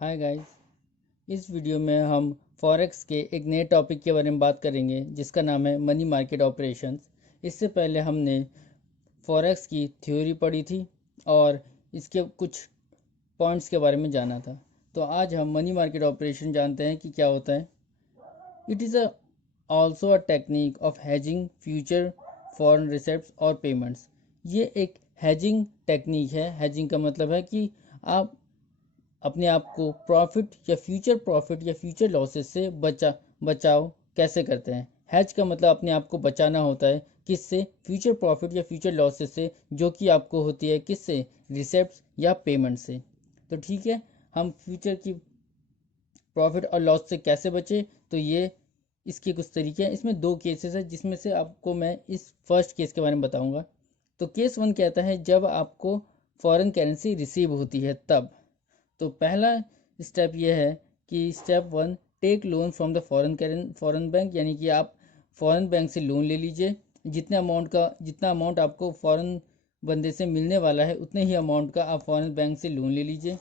Hi guys. इस video में हम फॉरेक्स के एक नए टॉपिक के बारे में बात करेंगे जिसका नाम है मनी मार्केट ऑपरेशंस। इससे पहले हमने फॉरेक्स की थ्योरी पढ़ी थी और इसके कुछ पॉइंट्स के बारे में जाना था। तो आज हम मनी मार्केट ऑपरेशन जानते हैं कि क्या होता है। It is also a technique of hedging future foreign receipts और पेमेंट्स। ये एक हैजिंग टेक्निक है। हैजिंग का मतलब है कि आप अपने आप को प्रॉफिट या फ्यूचर लॉसेस से बचाव कैसे करते हैं। हैज का मतलब अपने आप को बचाना होता है किससे, फ्यूचर प्रॉफिट या फ्यूचर लॉसेस से, जो कि आपको होती है किससे, रिसेप्ट्स या पेमेंट से। तो ठीक है, हम फ्यूचर की प्रॉफिट और लॉस से कैसे बचे, तो ये इसके कुछ तरीके हैं। इसमें दो केसेस है जिसमें से आपको मैं इस फर्स्ट केस के बारे में बताऊंगा। तो केस वन कहता है जब आपको फॉरेन करेंसी रिसीव होती है तब। तो पहला स्टेप ये है कि step one, take loan from the foreign bank, यानी कि आप फॉरेन बैंक से लोन ले लीजिए। जितना अमाउंट आपको फॉरेन बंदे से मिलने वाला है उतने ही अमाउंट का आप फॉरेन बैंक से लोन ले लीजिए।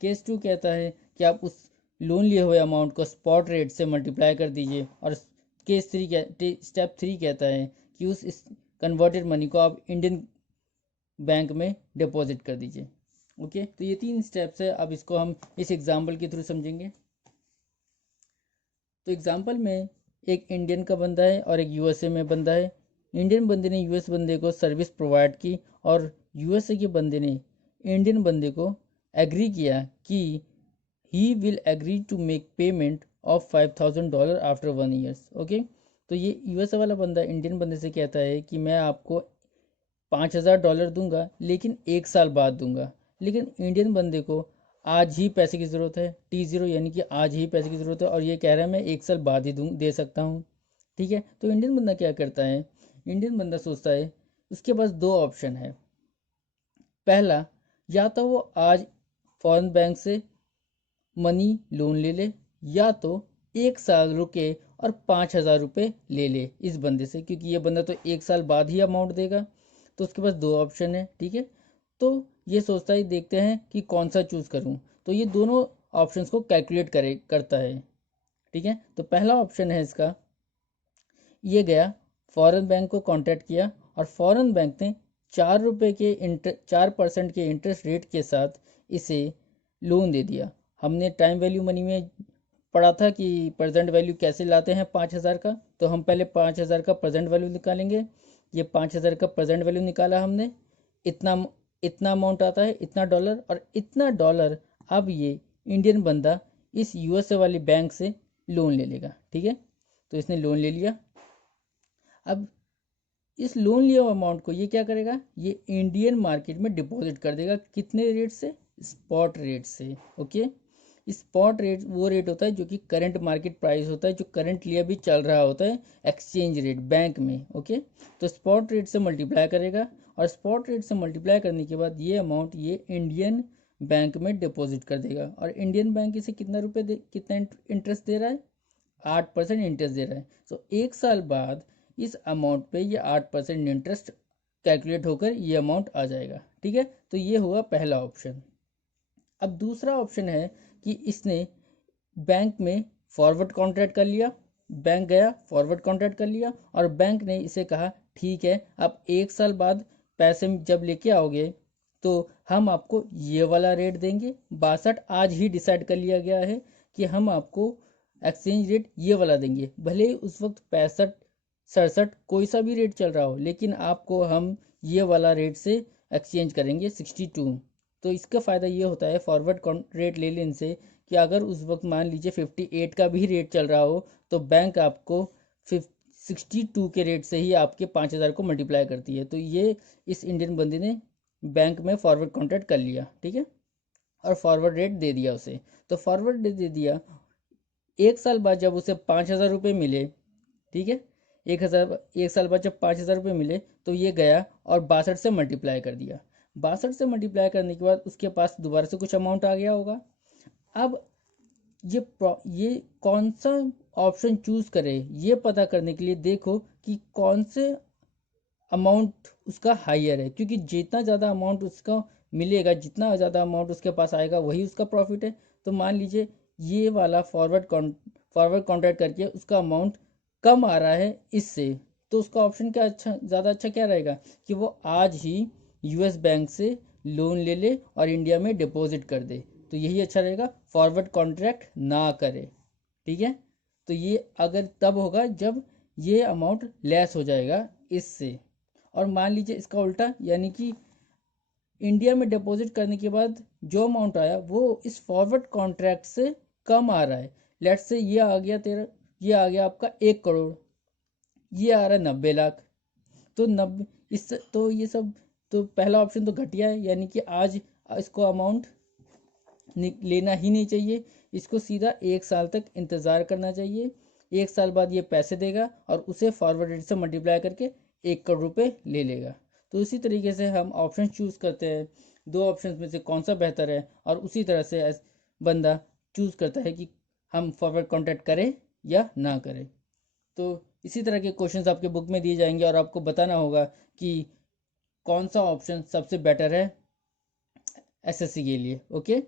केस टू कहता है कि आप उस लोन लिए हुए अमाउंट को स्पॉट रेट से मल्टीप्लाई कर दीजिए। और स्टेप थ्री कहता है कि उस कन्वर्टेड मनी को आप इंडियन बैंक में डिपॉजिट कर दीजिए। ओके, तो ये तीन स्टेप्स है। अब इसको हम इस एग्जाम्पल के थ्रू समझेंगे। तो एग्जाम्पल में एक इंडियन का बंदा है और एक यूएसए में बंदा है। इंडियन बंदे ने यूएस बंदे को सर्विस प्रोवाइड की और यूएसए के बंदे ने इंडियन बंदे को एग्री किया कि he will agree to make payment of $5,000 after 1 years. Okay, तो ये यूएसए वाला बंदा इंडियन बंदे से कहता है कि मैं आपको $5,000 दूंगा लेकिन 1 साल बाद दूंगा। लेकिन इंडियन बंदे को आज ही पैसे की ज़रूरत है, T0 यानी कि आज ही पैसे की ज़रूरत है, और ये कह रहा है मैं 1 साल बाद ही दे सकता हूँ। ठीक है, तो इंडियन बंदा क्या करता है, इंडियन बंदा सोचता है उसके पास दो ऑप्शन है। पहला, या तो वो आज फॉरेन बैंक से मनी लोन ले ले, या तो 1 साल रुके और 5,000 रुपये ले ले इस बंदे से, क्योंकि ये बंदा तो 1 साल बाद ही अमाउंट देगा। तो उसके पास दो ऑप्शन है। ठीक है, तो ये सोचता है देखते हैं कि कौन सा चूज़ करूं। तो ये दोनों ऑप्शंस को कैलकुलेट करता है। ठीक है, तो पहला ऑप्शन है इसका, ये गया फॉरेन बैंक को कांटेक्ट किया और फॉरेन बैंक ने 4% के इंटरेस्ट रेट के साथ इसे लोन दे दिया। हमने टाइम वैल्यू मनी में पढ़ा था कि प्रेजेंट वैल्यू कैसे लाते हैं 5,000 का। तो हम पहले 5,000 का प्रेजेंट वैल्यू निकालेंगे। ये 5,000 का प्रेजेंट वैल्यू निकाला हमने। इतना इतना अमाउंट आता है, इतना डॉलर, और इतना डॉलर अब ये इंडियन बंदा इस यूएसए वाली बैंक से लोन ले लेगा। ठीक है, तो इसने लोन ले लिया। अब इस लोन लिया हुआ अमाउंट को ये क्या करेगा, ये इंडियन मार्केट में डिपॉजिट कर देगा। कितने रेट से, स्पॉट रेट से। ओके, स्पॉट रेट वो रेट होता है जो कि करंट मार्केट प्राइस होता है, जो करंटली अभी चल रहा होता है एक्सचेंज रेट बैंक में। ओके, तो स्पॉट रेट से मल्टीप्लाई करेगा और स्पॉट रेट से मल्टीप्लाई करने के बाद ये अमाउंट ये इंडियन बैंक में डिपॉजिट कर देगा। और इंडियन बैंक इसे कितना इंटरेस्ट दे रहा है, 8% इंटरेस्ट दे रहा है। तो 1 साल बाद इस अमाउंट पे ये 8% इंटरेस्ट कैलकुलेट होकर ये अमाउंट आ जाएगा। ठीक है, तो ये हुआ पहला ऑप्शन। अब दूसरा ऑप्शन है कि इसने बैंक में फॉरवर्ड कॉन्ट्रैक्ट कर लिया। बैंक गया, फॉरवर्ड कॉन्ट्रैक्ट कर लिया और बैंक ने इसे कहा ठीक है, आप 1 साल बाद पैसे जब लेके आओगे तो हम आपको ये वाला रेट देंगे 62। आज ही डिसाइड कर लिया गया है कि हम आपको एक्सचेंज रेट ये वाला देंगे। भले ही उस वक्त 65 67 कोई सा भी रेट चल रहा हो, लेकिन आपको हम ये वाला रेट से एक्सचेंज करेंगे 62। तो इसका फ़ायदा ये होता है फॉरवर्ड रेट ले लेने से कि अगर उस वक्त मान लीजिए 58 का भी रेट चल रहा हो तो बैंक आपको 62 के रेट से ही आपके 5,000 को मल्टीप्लाई करती है। तो ये इस इंडियन बंदे ने बैंक में फॉरवर्ड कॉन्ट्रैक्ट कर लिया। ठीक है, और फॉरवर्ड रेट दे दिया उसे। तो फॉरवर्ड रेट दे दिया, 1 साल बाद जब उसे 5,000 रुपये मिले, ठीक है, 1 साल बाद जब 5,000 रुपये मिले तो ये गया और 62 से मल्टीप्लाई कर दिया। 62 से मल्टीप्लाई करने के बाद उसके पास दोबारा से कुछ अमाउंट आ गया होगा। अब ये कौन सा ऑप्शन चूज करे ये पता करने के लिए देखो कि कौन से अमाउंट उसका हाइयर है, क्योंकि जितना ज़्यादा अमाउंट उसका मिलेगा, जितना ज़्यादा अमाउंट उसके पास आएगा वही उसका प्रॉफिट है। तो मान लीजिए ये वाला फॉरवर्ड कॉन्ट्रैक्ट करके उसका अमाउंट कम आ रहा है इससे, तो उसका ऑप्शन क्या ज़्यादा अच्छा क्या रहेगा कि वो आज ही यूएस बैंक से लोन ले ले और इंडिया में डिपॉजिट कर दे। तो यही अच्छा रहेगा, फॉरवर्ड कॉन्ट्रैक्ट ना करे। ठीक है, तो ये अगर तब होगा जब ये अमाउंट लेस हो जाएगा इससे। और मान लीजिए इसका उल्टा, यानी कि इंडिया में डिपॉजिट करने के बाद जो अमाउंट आया वो इस फॉरवर्ड कॉन्ट्रैक्ट से कम आ रहा है। लेट्स से ये आ गया आपका 1 करोड़, ये आ रहा है 90 लाख। तो 90 इस तो ये सब, तो पहला ऑप्शन तो घटिया है, यानी कि आज इसको अमाउंट लेना ही नहीं चाहिए। इसको सीधा 1 साल तक इंतज़ार करना चाहिए। 1 साल बाद ये पैसे देगा और उसे फॉरवर्ड रेट से मल्टीप्लाई करके 1 करोड़ रुपए ले लेगा। तो इसी तरीके से हम ऑप्शन चूज़ करते हैं, दो ऑप्शन में से कौन सा बेहतर है, और उसी तरह से बंदा चूज़ करता है कि हम फॉरवर्ड कॉन्ट्रैक्ट करें या ना करें। तो इसी तरह के क्वेश्चंस आपके बुक में दिए जाएंगे और आपको बताना होगा कि कौन सा ऑप्शन सबसे बेटर है एसएससी के लिए। ओके,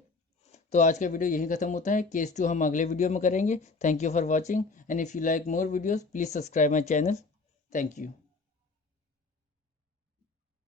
तो आज का वीडियो यहीं खत्म होता है। केस 2 हम अगले वीडियो में करेंगे। Thank you for watching, and if you like more videos please subscribe my channel. Thank you.